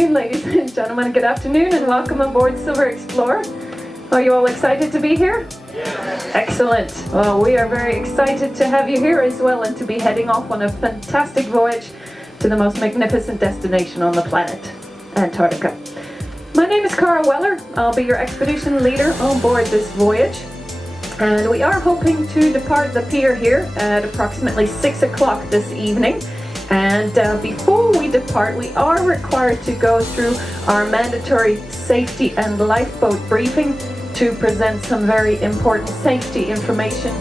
afternoon, ladies and gentlemen. Good afternoon and welcome aboard Silver Explorer. Are you all excited to be here? Yes. Excellent. Well, we are very excited to have you here as well and to be heading off on a fantastic voyage to the most magnificent destination on the planet, Antarctica. My name is Cara Weller. I'll be your expedition leader on board this voyage. And we are hoping to depart the pier here at approximately 6 o'clock this evening. And before we depart, we are required to go through our mandatory safety and lifeboat briefing to present some very important safety information.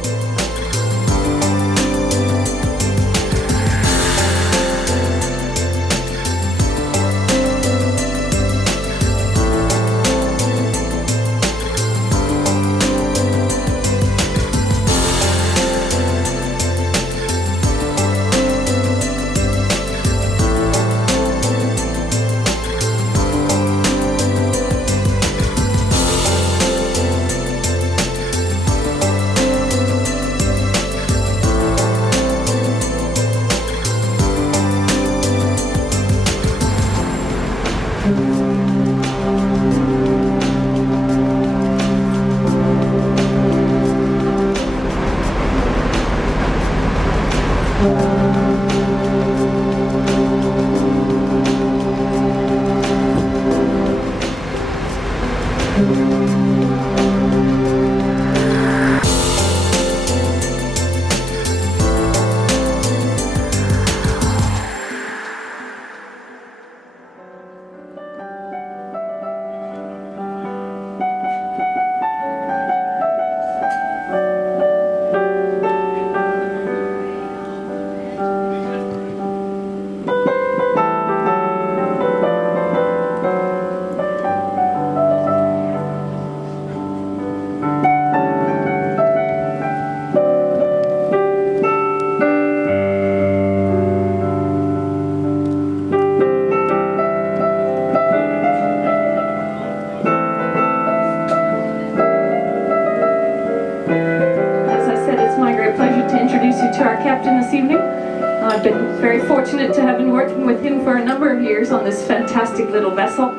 To our captain this evening. I've been very fortunate to have been working with him for a number of years on this fantastic little vessel,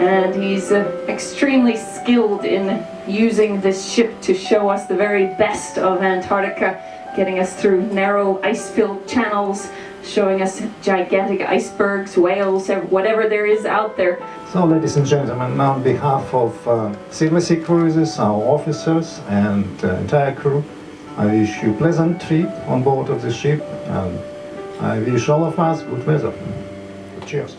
and he's extremely skilled in using this ship to show us the very best of Antarctica, getting us through narrow ice-filled channels, showing us gigantic icebergs, whales, whatever there is out there. So, ladies and gentlemen, on behalf of Silverseas Cruises, our officers and entire crew, I wish you a pleasant trip on board of the ship, and I wish all of us good weather. Cheers.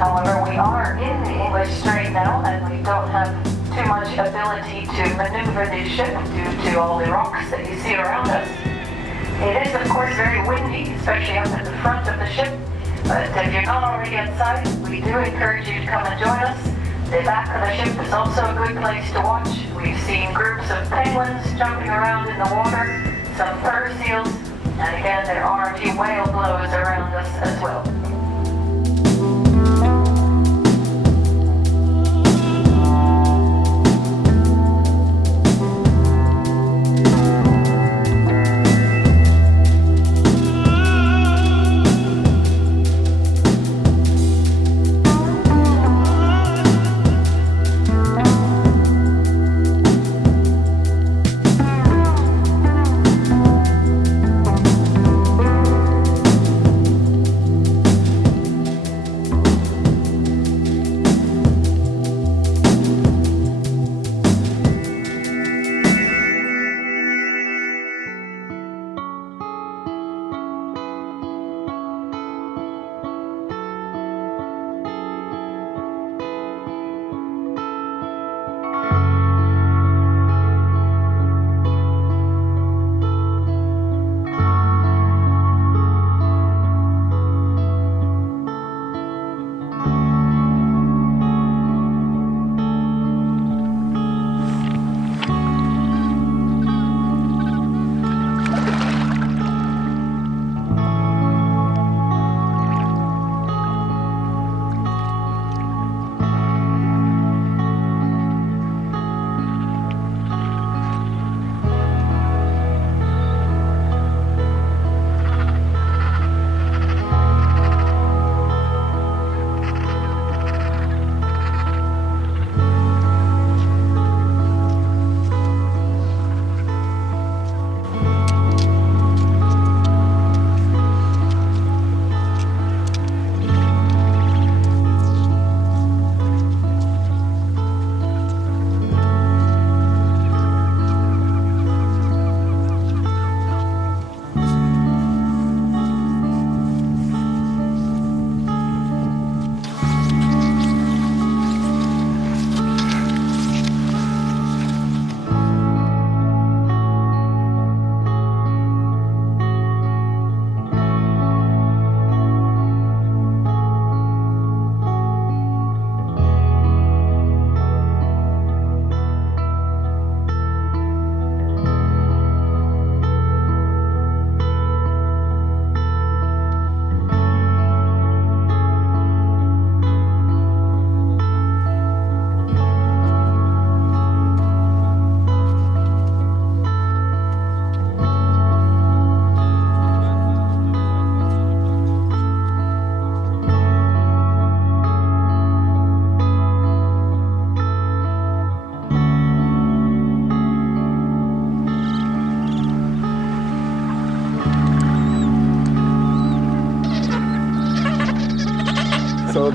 However, we are in the English Strait now, and we don't have too much ability to maneuver this ship due to all the rocks that you see around us. It is, of course, very windy, especially up at the front of the ship, but if you're not already outside, we do encourage you to come and join us. The back of the ship is also a good place to watch. We've seen groups of penguins jumping around in the water, some fur seals, and again, there are a few whale blows around us as well.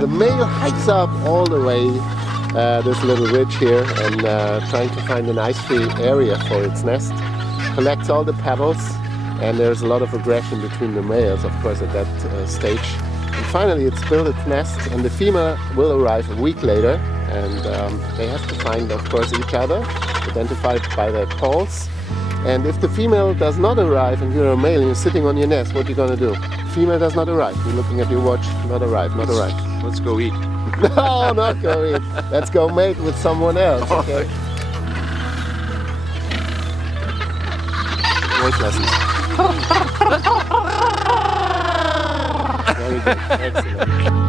the male hikes up all the way this little ridge here and trying to find a nice free area for its nest. Collects all the pebbles, and there's a lot of aggression between the males, of course, at that stage. And finally it's built its nest, and the female will arrive a week later, and they have to find, of course, each other, identified by their calls. And if the female does not arrive and you're a male and you're sitting on your nest, what are you gonna do? Female does not arrive. You're looking at your watch, not arrive, not arrive. Let's go eat. No, not go eat. Let's go mate with someone else, okay? Voice lessons. Very good, excellent.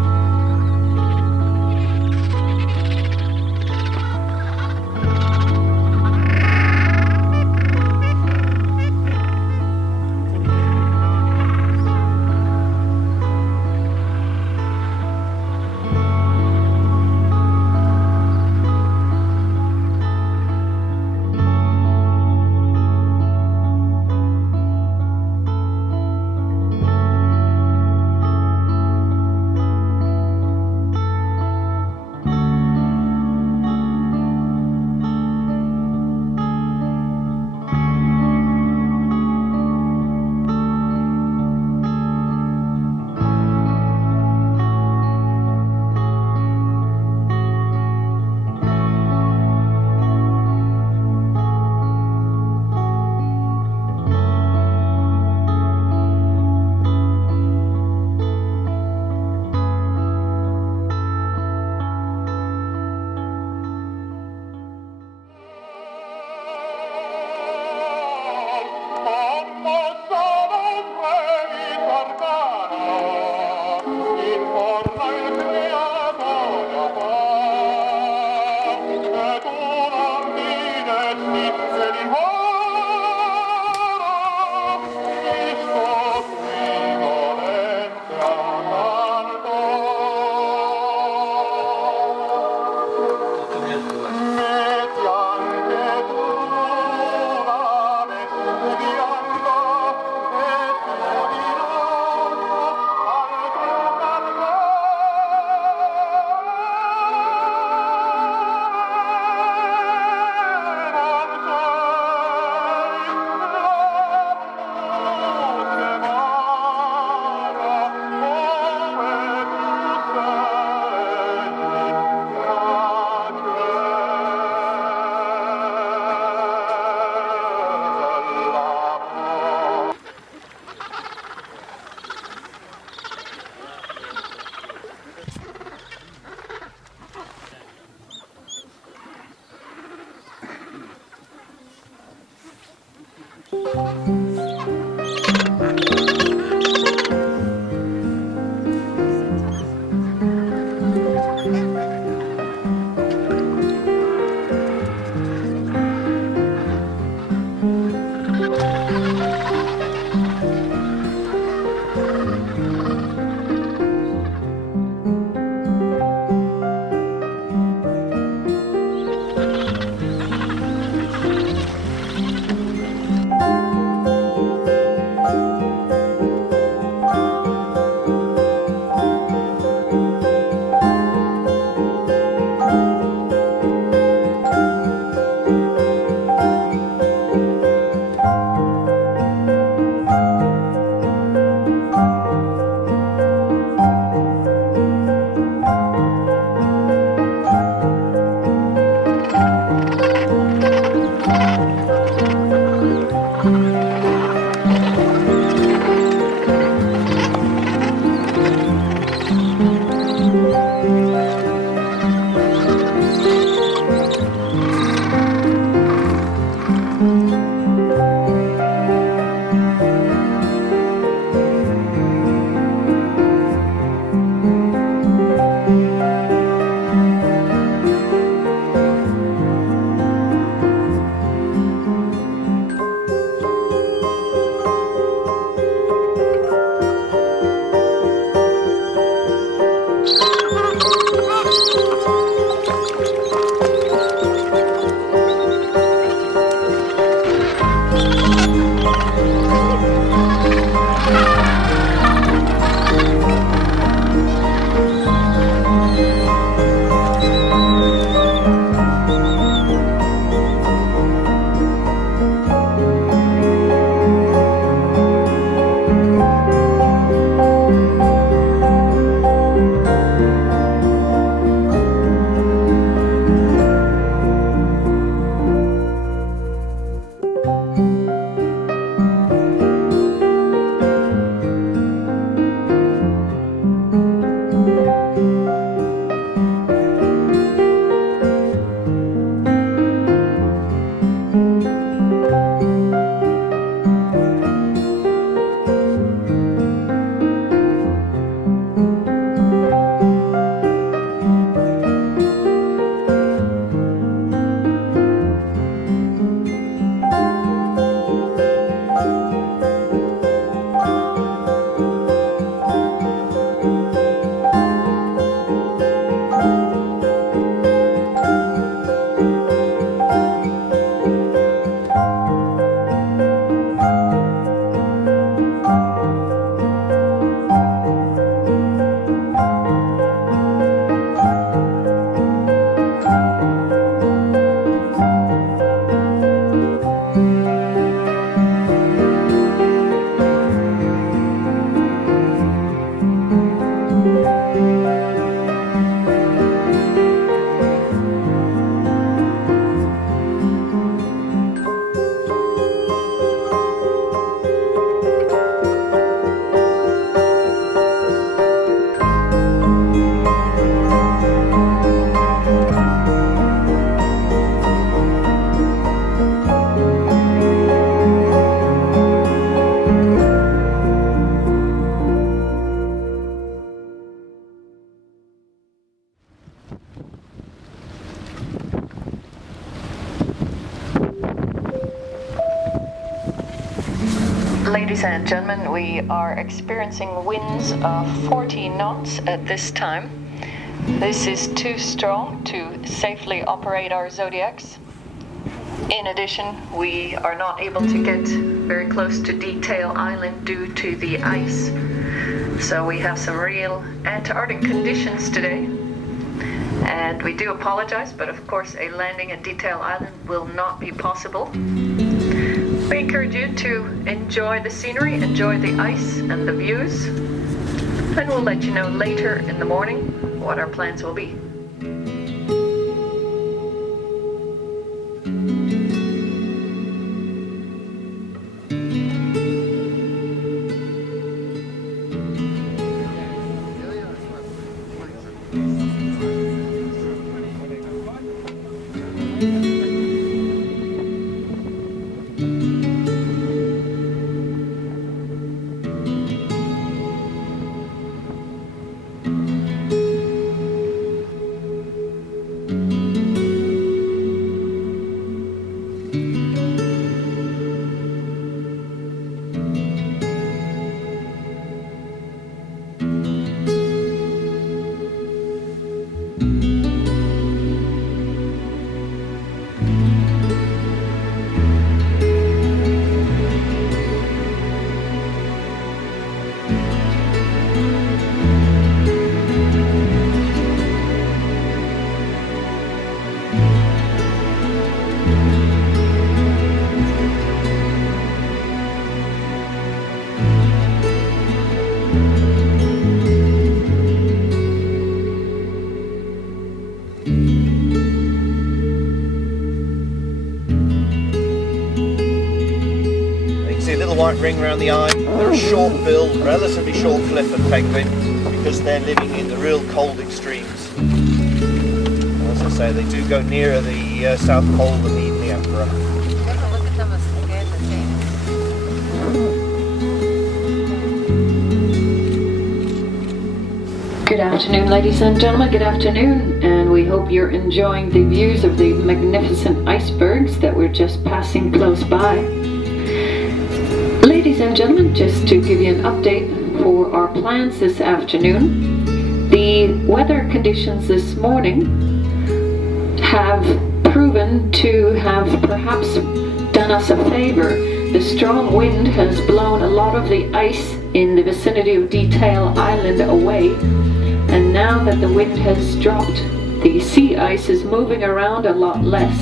Ladies and gentlemen, we are experiencing winds of 40 knots at this time. This is too strong to safely operate our Zodiacs. In addition, we are not able to get very close to Detail Island due to the ice. So we have some real Antarctic conditions today. And we do apologize, but of course a landing at Detail Island will not be possible. We encourage you to enjoy the scenery, enjoy the ice and the views, and we'll let you know later in the morning what our plans will be. White ring around the eye. They're a short-billed, relatively short-clifford penguin because they're living in the real cold extremes. As I say, they do go nearer the South Pole than even the Emperor. Look at them again, the same. Good afternoon, ladies and gentlemen, good afternoon, and we hope you're enjoying the views of the magnificent icebergs that we're just passing close by. Ladies and gentlemen, just to give you an update for our plans this afternoon, the weather conditions this morning have proven to have perhaps done us a favor. The strong wind has blown a lot of the ice in the vicinity of Detail Island away, and now that the wind has dropped, the sea ice is moving around a lot less,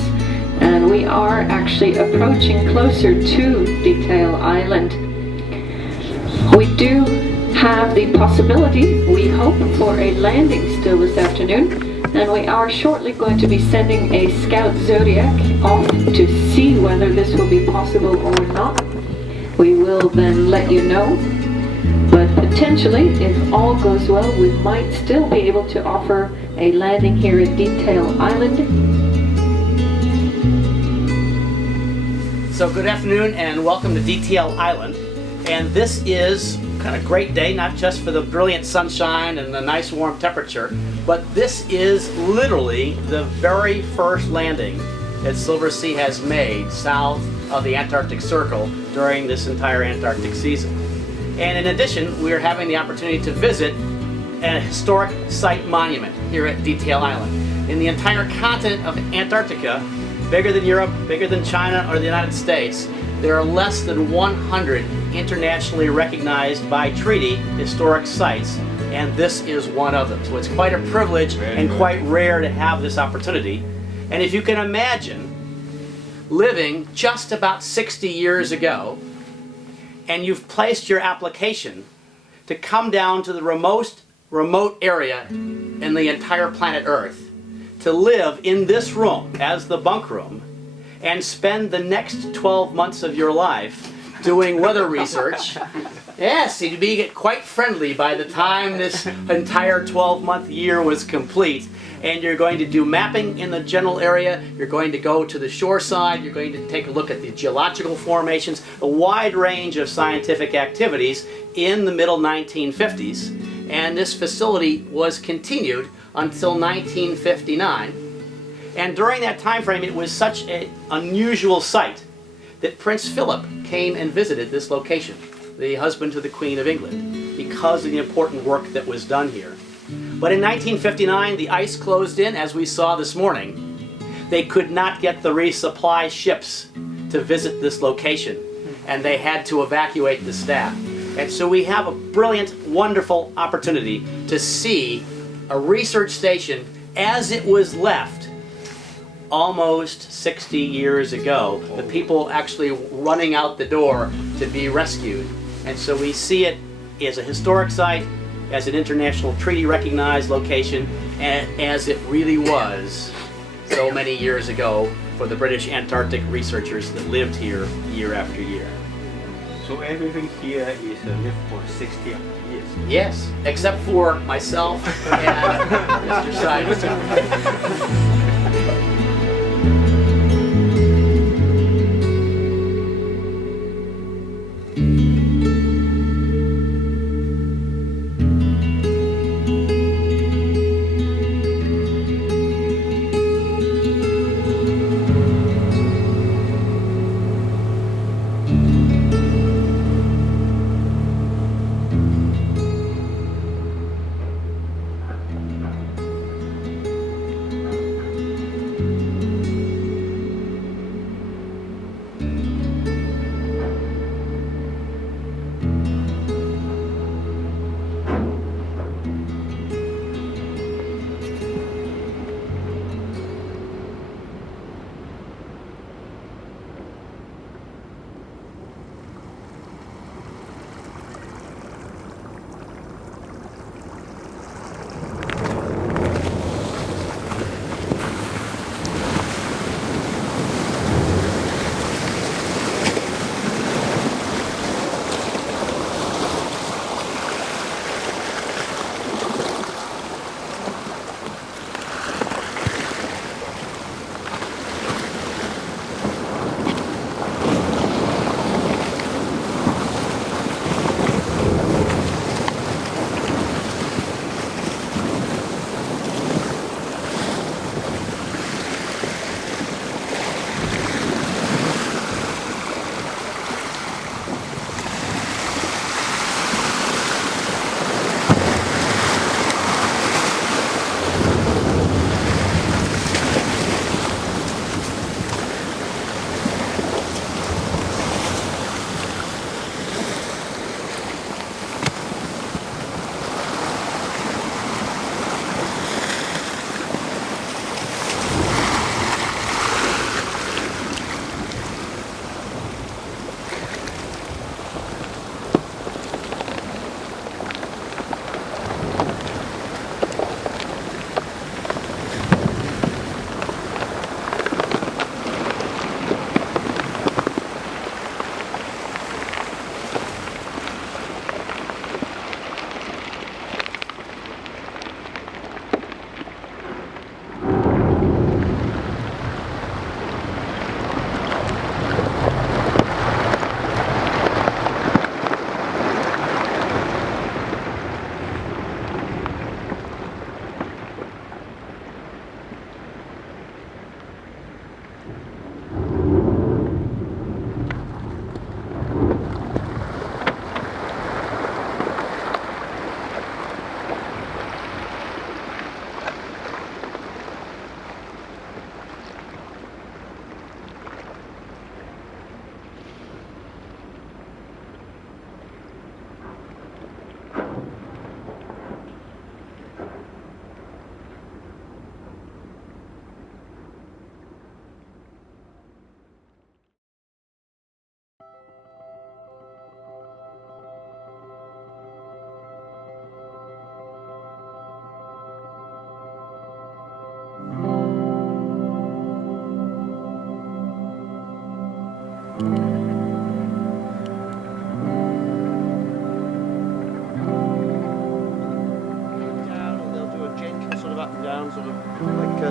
and we are actually approaching closer to Detail Island. We do have the possibility, we hope, for a landing still this afternoon, and we are shortly going to be sending a Scout Zodiac off to see whether this will be possible or not. We will then let you know, but potentially, if all goes well, we might still be able to offer a landing here at Detail Island. So good afternoon and welcome to Detail Island. And this is kind of a great day, not just for the brilliant sunshine and the nice warm temperature, but this is literally the very first landing that Silverseas has made south of the Antarctic Circle during this entire Antarctic season. And in addition, we are having the opportunity to visit a historic site monument here at Detail Island. In the entire continent of Antarctica, bigger than Europe, bigger than China or the United States, there are less than 100 internationally recognized by treaty historic sites, and this is one of them. So it's quite a privilege and quite rare to have this opportunity. And if you can imagine living just about 60 years ago, and you've placed your application to come down to the remote area in the entire planet Earth, to live in this room as the bunk room and spend the next 12 months of your life doing weather research. Yes, you'd be quite friendly by the time this entire 12-month year was complete. And you're going to do mapping in the general area, you're going to go to the shore side, you're going to take a look at the geological formations, a wide range of scientific activities in the middle 1950s. And this facility was continued until 1959. And during that time frame, it was such an unusual sight that Prince Philip came and visited this location, the husband to the Queen of England, because of the important work that was done here. But in 1959, the ice closed in, as we saw this morning. They could not get the resupply ships to visit this location, and they had to evacuate the staff. And so we have a brilliant, wonderful opportunity to see a research station as it was left almost 60 years ago. The people actually running out the door to be rescued. And so we see it as a historic site, as an international treaty recognized location, and as it really was so many years ago for the British Antarctic researchers that lived here year after year. So everything here is lived for 60 years. Yes, except for myself and Mr. Simon.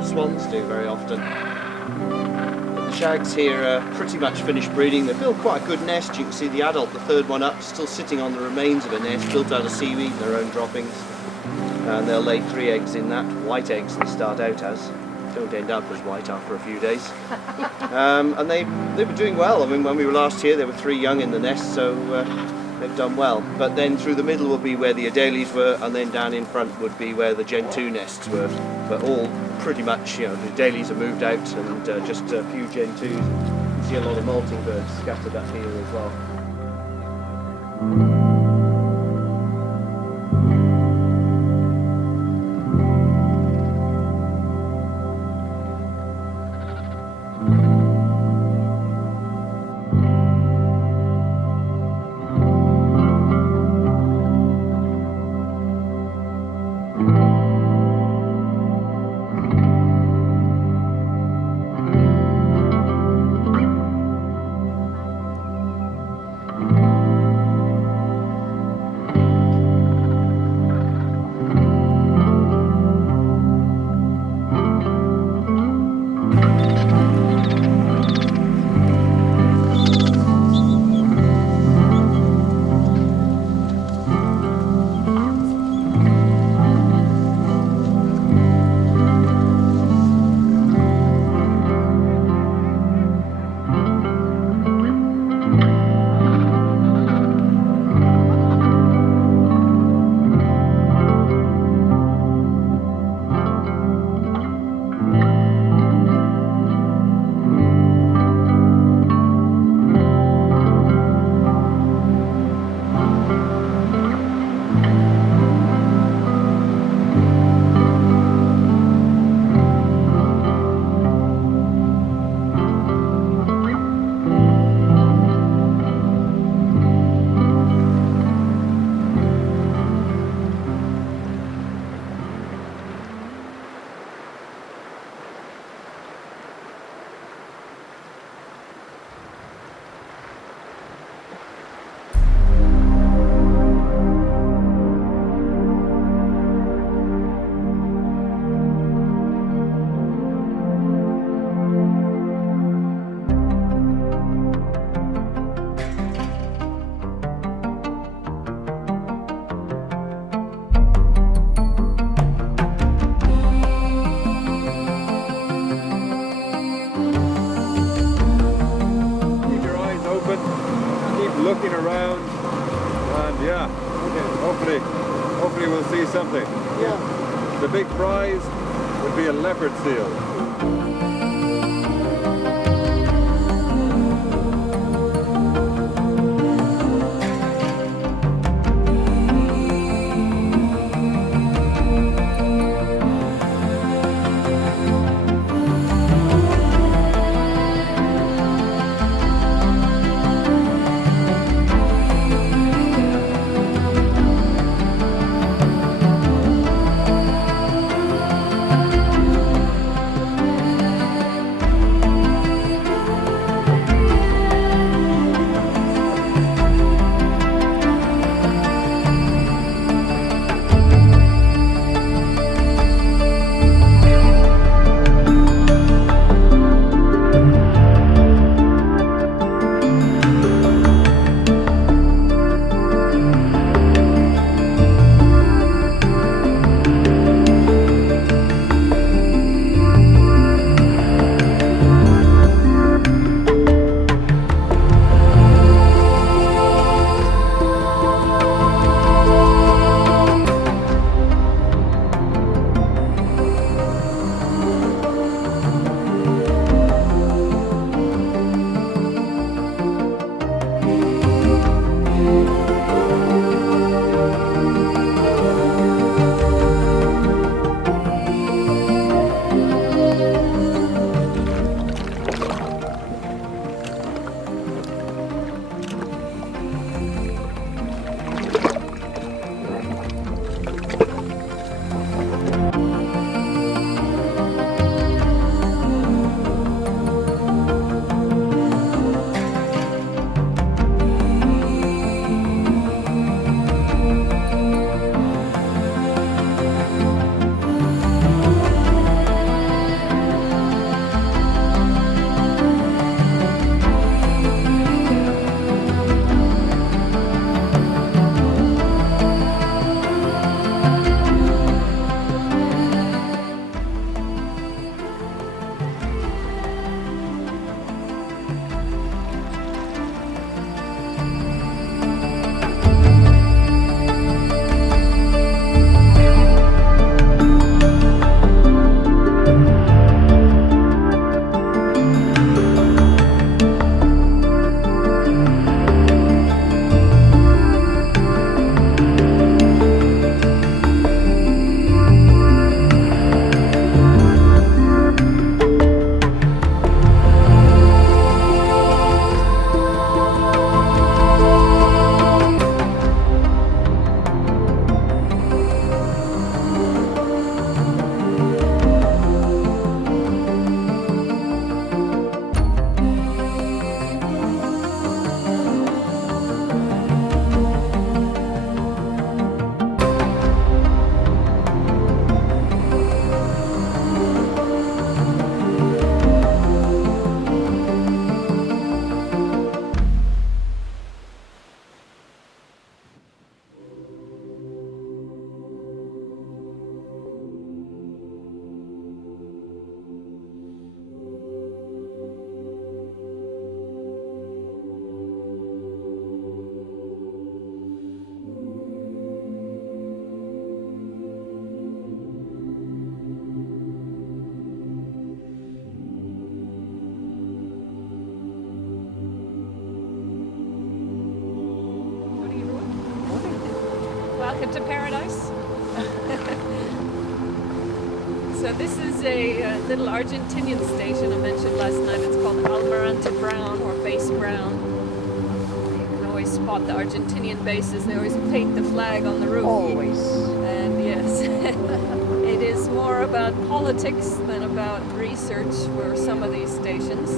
Swans do very often. But the shags here are pretty much finished breeding. They built quite a good nest. You can see the adult, the third one up, still sitting on the remains of a nest built out of seaweed and their own droppings. and they'll lay 3 eggs in that. White eggs they start out as. Don't end up as white after a few days. And they were doing well. I mean, when we were last here, there were 3 young in the nest, so they've done well. But then through the middle will be where the adelies were, and then down in front would be where the Gen 2 nests were. But all pretty much, you know, the adelies are moved out, and just a few Gen 2s. You can see a lot of molting birds scattered up here as well. looking around, and yeah, hopefully we'll see something. Yeah. The big prize would be a leopard seal. Welcome to paradise. So this is a little Argentinian station I mentioned last night. It's called Almirante Brown or Base Brown. You can always spot the Argentinian bases. They always paint the flag on the roof. Always. And yes, it is more about politics than about research for some of these stations.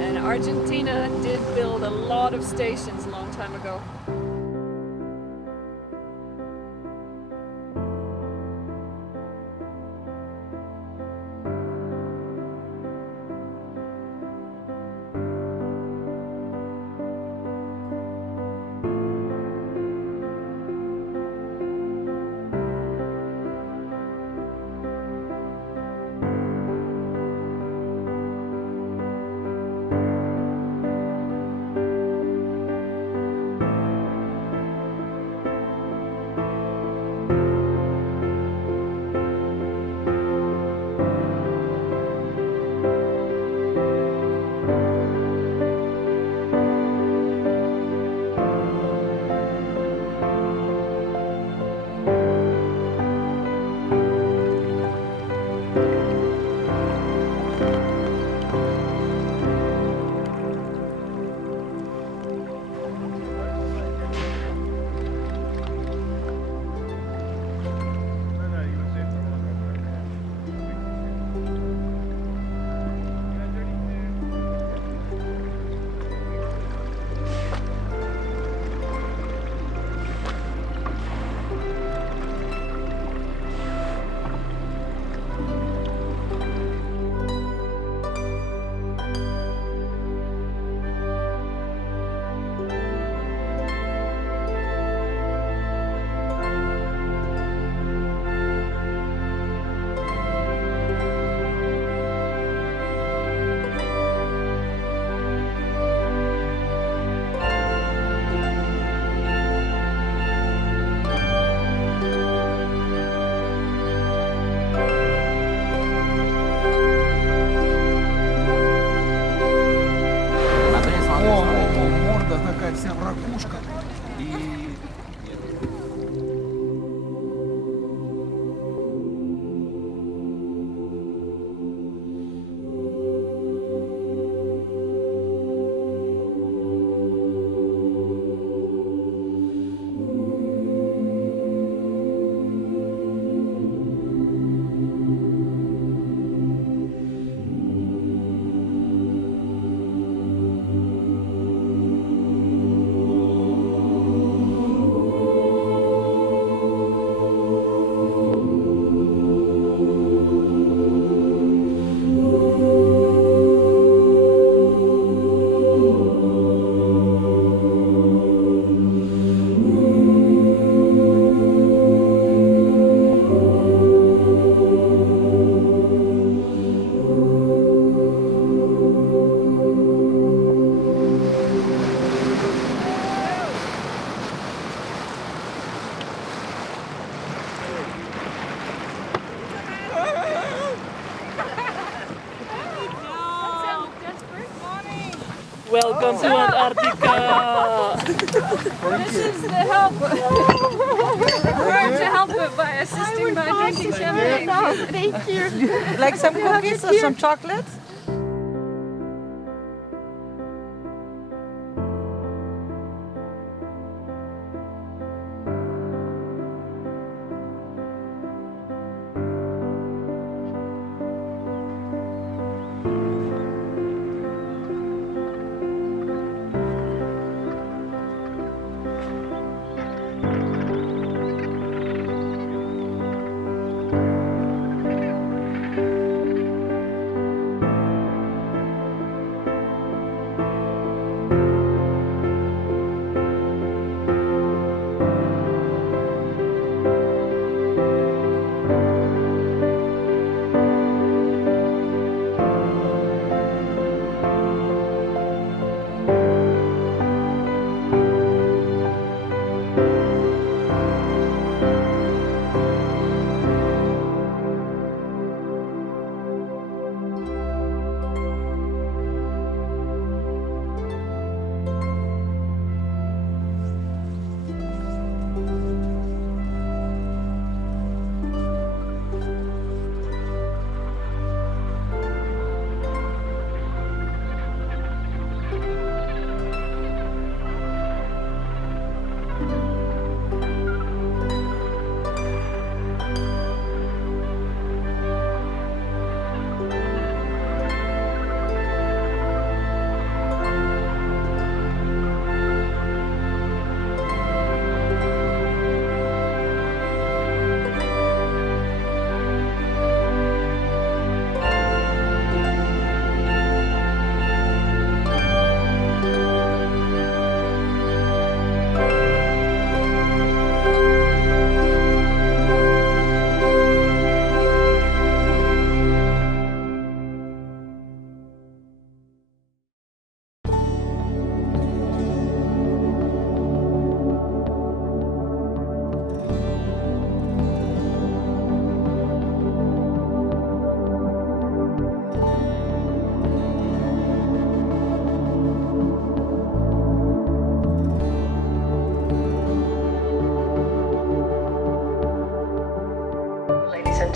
And Argentina did build a lot of stations a long time ago. Морда такая вся в ракушках. И Welcome to Antarctica! This is the help. We're to help it by assisting by drinking champagne. Thank you. Like some cookies or some chocolates?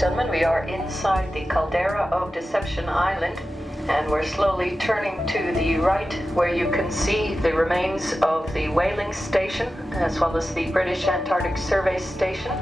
gentlemen, we are inside the caldera of Deception Island, and we're slowly turning to the right, where you can see the remains of the whaling station, as well as the British Antarctic Survey Station.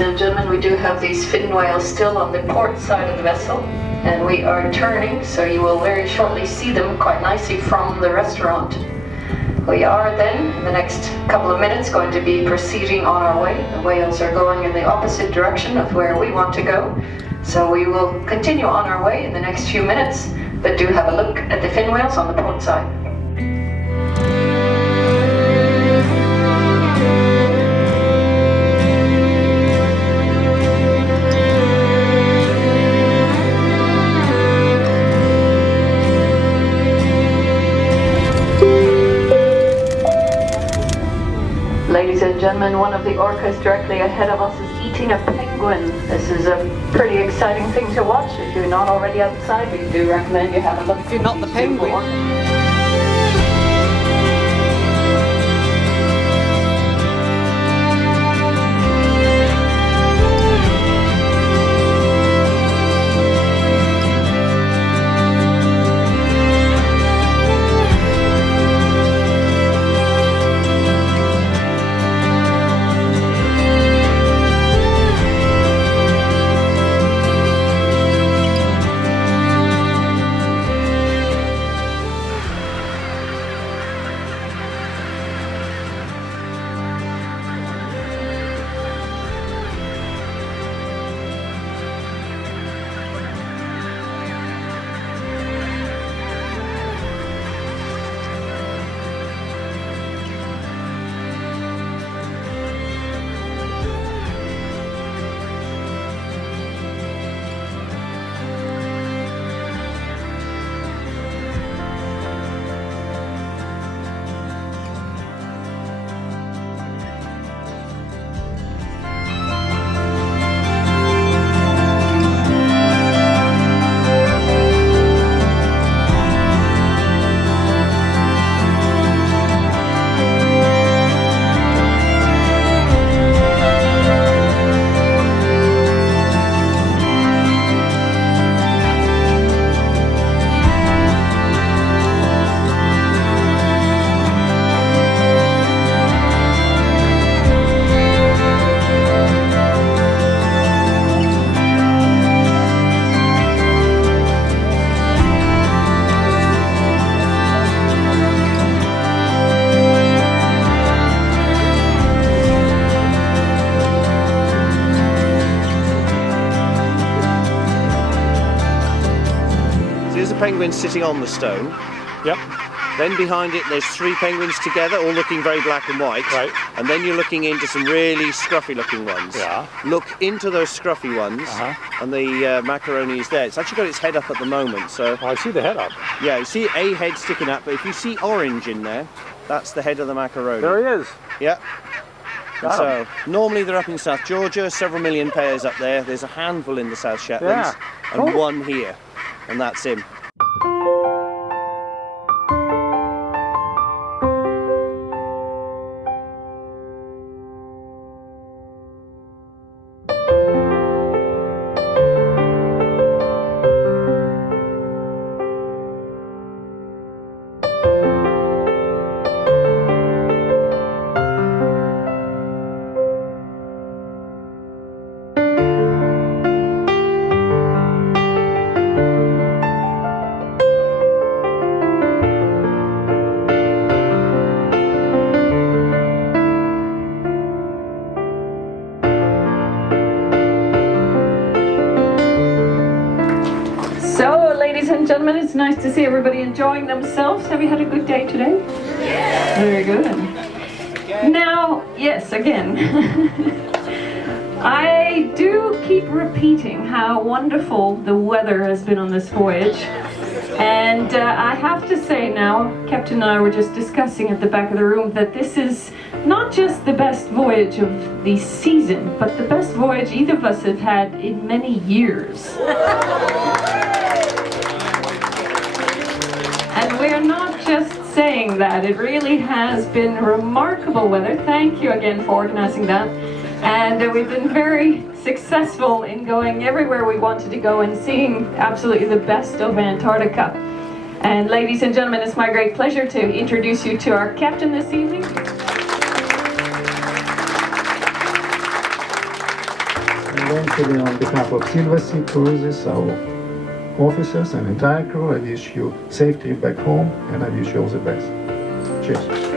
Ladies and gentlemen, we do have these fin whales still on the port side of the vessel, and we are turning, so you will very shortly see them quite nicely from the restaurant. We are then, in the next couple of minutes, going to be proceeding on our way. The whales are going in the opposite direction of where we want to go, so we will continue on our way in the next few minutes, but do have a look at the fin whales on the port side. Ladies and gentlemen, one of the orcas directly ahead of us is eating a penguin. This is a pretty exciting thing to watch. If you're not already outside, we do recommend you have a look. If you're not the penguin. Penguin sitting on the stone. Yep. Then behind it there's three penguins together, all looking very black and white. Right. And then you're looking into some really scruffy looking ones. Yeah. Look into those scruffy ones, and the macaroni is there. It's actually got its head up at the moment, so... Oh, I see the head up. Yeah, you see a head sticking up, but if you see orange in there, that's the head of the macaroni. There he is. Yeah. Got So, normally they're up in South Georgia, several million pairs up there. There's a handful in the South Shetlands, and one here, and that's him. Gentlemen, it's nice to see everybody enjoying themselves. Have you had a good day today? Yes. Very good. Again. Now, yes, again. I do keep repeating how wonderful the weather has been on this voyage. And I have to say now, Captain and I were just discussing at the back of the room that this is not just the best voyage of the season, but the best voyage either of us have had in many years. And we're not just saying that, it really has been remarkable weather. Thank you again for organizing that. And we've been very successful in going everywhere we wanted to go and seeing absolutely the best of Antarctica. And ladies and gentlemen, it's my great pleasure to introduce you to our captain this evening. eventually, on behalf of Silverseas Cruises, our officers and entire crew, I wish you safe trip back home, and I wish you all the best. Cheers.